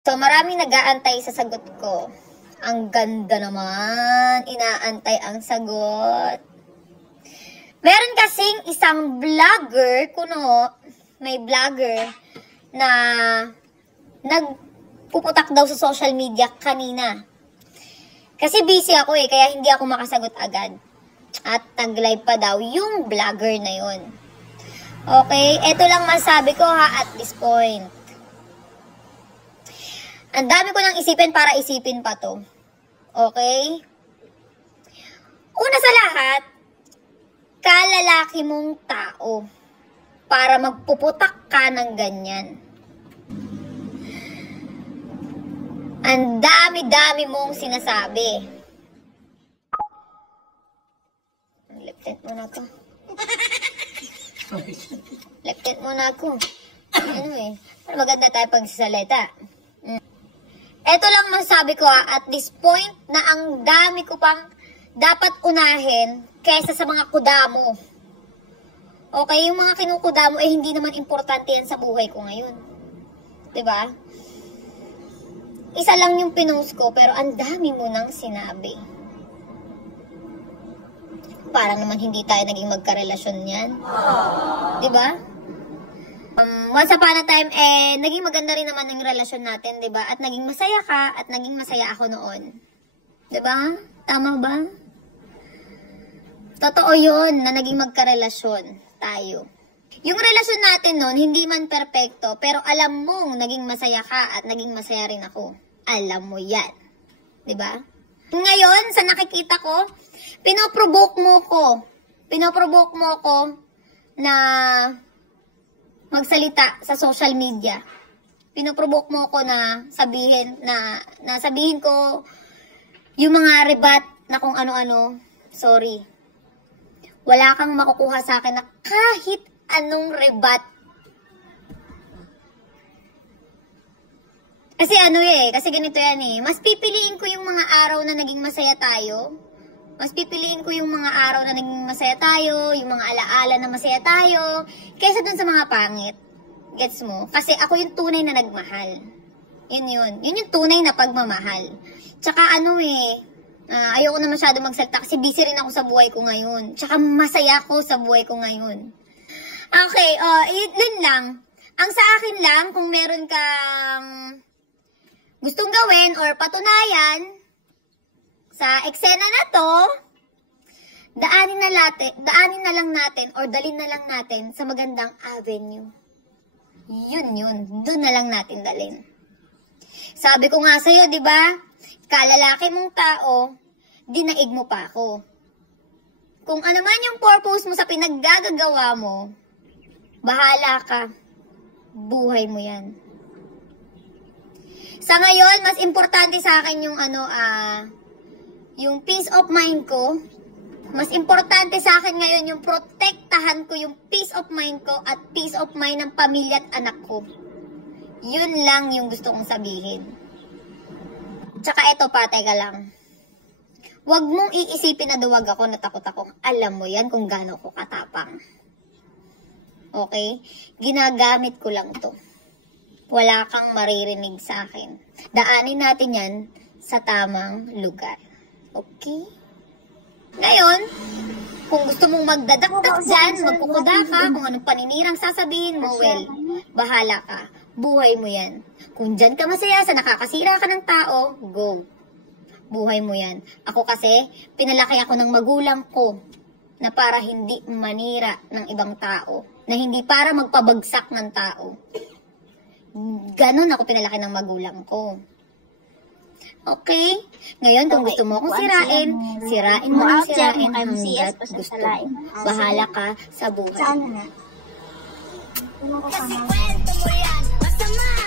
So, maraming nag-aantay sa sagot ko. Ang ganda naman. Inaantay ang sagot. Meron kasing isang vlogger, may vlogger na nagpuputak daw sa social media kanina. Kasi busy ako kaya hindi ako makasagot agad. At nag-live pa daw yung vlogger na yun. Okay, eto lang masabi ko at this point. Ang dami ko nang isipin para isipin pa to. Okay? Una sa lahat, kalalaki mong tao para magpuputak ka ng ganyan. Ang dami-dami mong sinasabi. Left hand muna ako. Left hand muna ako. Para maganda tayo pagsasalita. Ito lang masabi ko at this point na ang dami ko pang dapat unahin kaysa sa mga kuda mo. Okay, yung mga kinukuda mo hindi naman importante yan sa buhay ko ngayon. 'Di ba? Isa lang yung pinost ko pero ang dami mo nang sinabi. Parang naman hindi tayo naging magkarelasyon yan. 'Di ba? Once upon a time, naging maganda rin naman yung relasyon natin, 'di ba? At naging masaya ka at naging masaya ako noon. 'Di ba? Tama ba? Totoo 'yun na naging magkarelasyon tayo. Yung relasyon natin noon, hindi man perpekto, pero alam mong naging masaya ka at naging masaya rin ako. Alam mo 'yan. 'Di ba? Ngayon, sa nakikita ko, pinoprovoke mo ko na magsalita sa social media. Pinoprovoke mo ako na sabihin ko yung mga rebat na kung ano-ano. Sorry. Wala kang makukuha sa akin na kahit anong rebat. Kasi kasi ganito yan Mas pipiliin ko yung mga araw na naging masaya tayo. Mas pipiliin ko yung mga araw na naging masaya tayo, yung mga alaala na masaya tayo, kaysa dun sa mga pangit. Gets mo? Kasi ako yung tunay na nagmahal. Yun yung tunay na pagmamahal. Tsaka ayoko na masyado magsalita kasi busy rin ako sa buhay ko ngayon. Tsaka masaya ako sa buhay ko ngayon. Okay, dun lang. Ang sa akin lang, kung meron kang gustong gawin or patunayan sa eksena na to, daanin na lang natin or dalhin na lang natin sa magandang avenue. Yun. Doon na lang natin dalhin. Sabi ko nga sa'yo, di ba? Kalalaki mong tao, dinaig mo pa ako. Kung ano man yung purpose mo sa pinaggagawa mo, bahala ka. Buhay mo yan. Sa ngayon, mas importante sa akin yung yung peace of mind ko. Mas importante sa akin ngayon yung protektahan ko yung peace of mind ko at peace of mind ng pamilya at anak ko. Yun lang yung gusto kong sabihin. Tsaka eto pa, teka lang. Huwag mong iisipin na duwag ako, natakot ako. Alam mo yan kung gaano ko katapang. Okay? Ginagamit ko lang to. Wala kang maririnig sa akin. Daanin natin yan sa tamang lugar. Okay? Ngayon, kung gusto mong magdadakdak dyan, magkukuda ka, kung anong paninirang sasabihin mo, well, bahala ka. Buhay mo yan. Kung dyan ka masaya sa nakakasira ka ng tao, go. Buhay mo yan. Ako kasi, pinalaki ako ng magulang ko na para hindi manira ng ibang tao. Na hindi para magpabagsak ng tao. Ganon ako pinalaki ng magulang ko. Okay? Ngayon, kung gusto mo akong sirain mo ang sirain hanggat gusto mo. Bahala ka sa buhay. Saan na? Kasi kwento mo yan, masama.